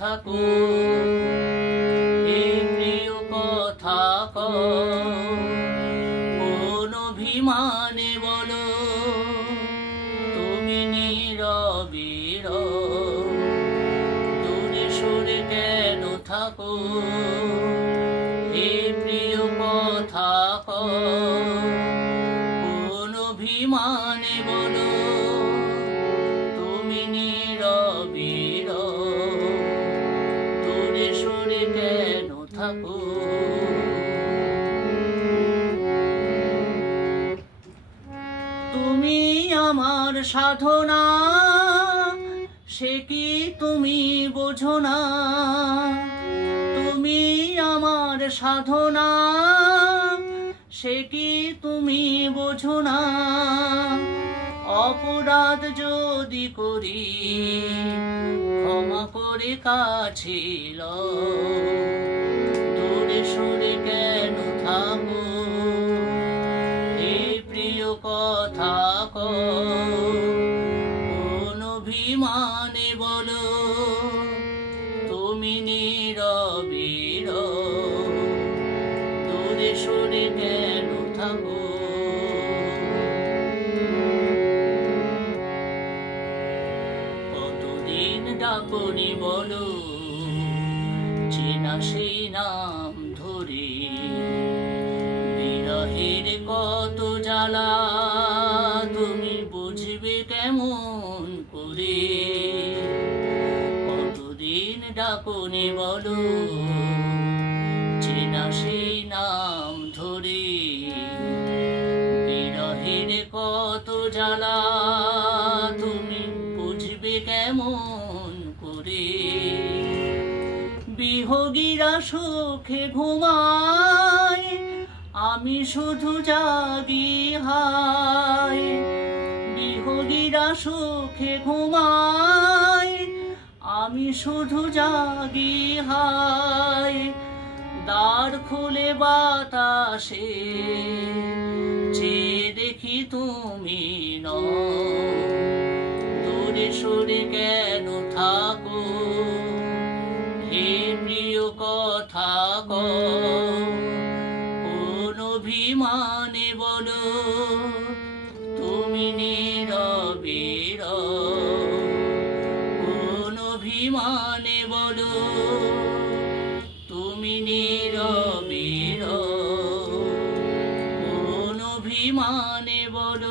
থাকো, হে প্রিয় কথা কোন অভিমানে বলো, তুমি নীরবীর দূরে সরে কেন থাকো, হে প্রিয় কথা কোন অভিমানে বলো, তুমি নীরবীর দূরে সরে কেন থাকো। তুমি আমার সাধনা, সে কি তুমি বোঝো না, তুমি আমার সাধনা, সে কি তুমি বোঝো না, অপরাধ যদি করি ক্ষমা করে কাছে লও, দূরে সরে কেন থাকো, হে প্রিয় কথা কোন অভিমানে বলো, তুমি নীরবীর দূরে সরে কেন থাকো। কতদিন ডাকনি বলো, চেনা সেই নাম ধরে, বিরহের কত জ্বালা তুমি বুঝবে কেমন করে, কতদিন ডাকনি বলো, চেনা সেই নাম ধরে, বিরহের কত জ্বালা তুমি বুঝবে কেমন করে, বিহগীরা সুখে ঘুমায়, আমি শুধু জাগি হায়, বিহগীরা সুখে ঘুমায়, আমি শুধু জাগি হায়, দ্বার খুলে বাতাসে চেয়ে দেখি তুমি নও, দূরে সরে কেন থাকো, হে প্রিয় কথা কোন অভিমানে বলো, তুমি নীরবীর কোন অভিমানে বলো, তুমি নীরবীর কোন অভিমানে বলো।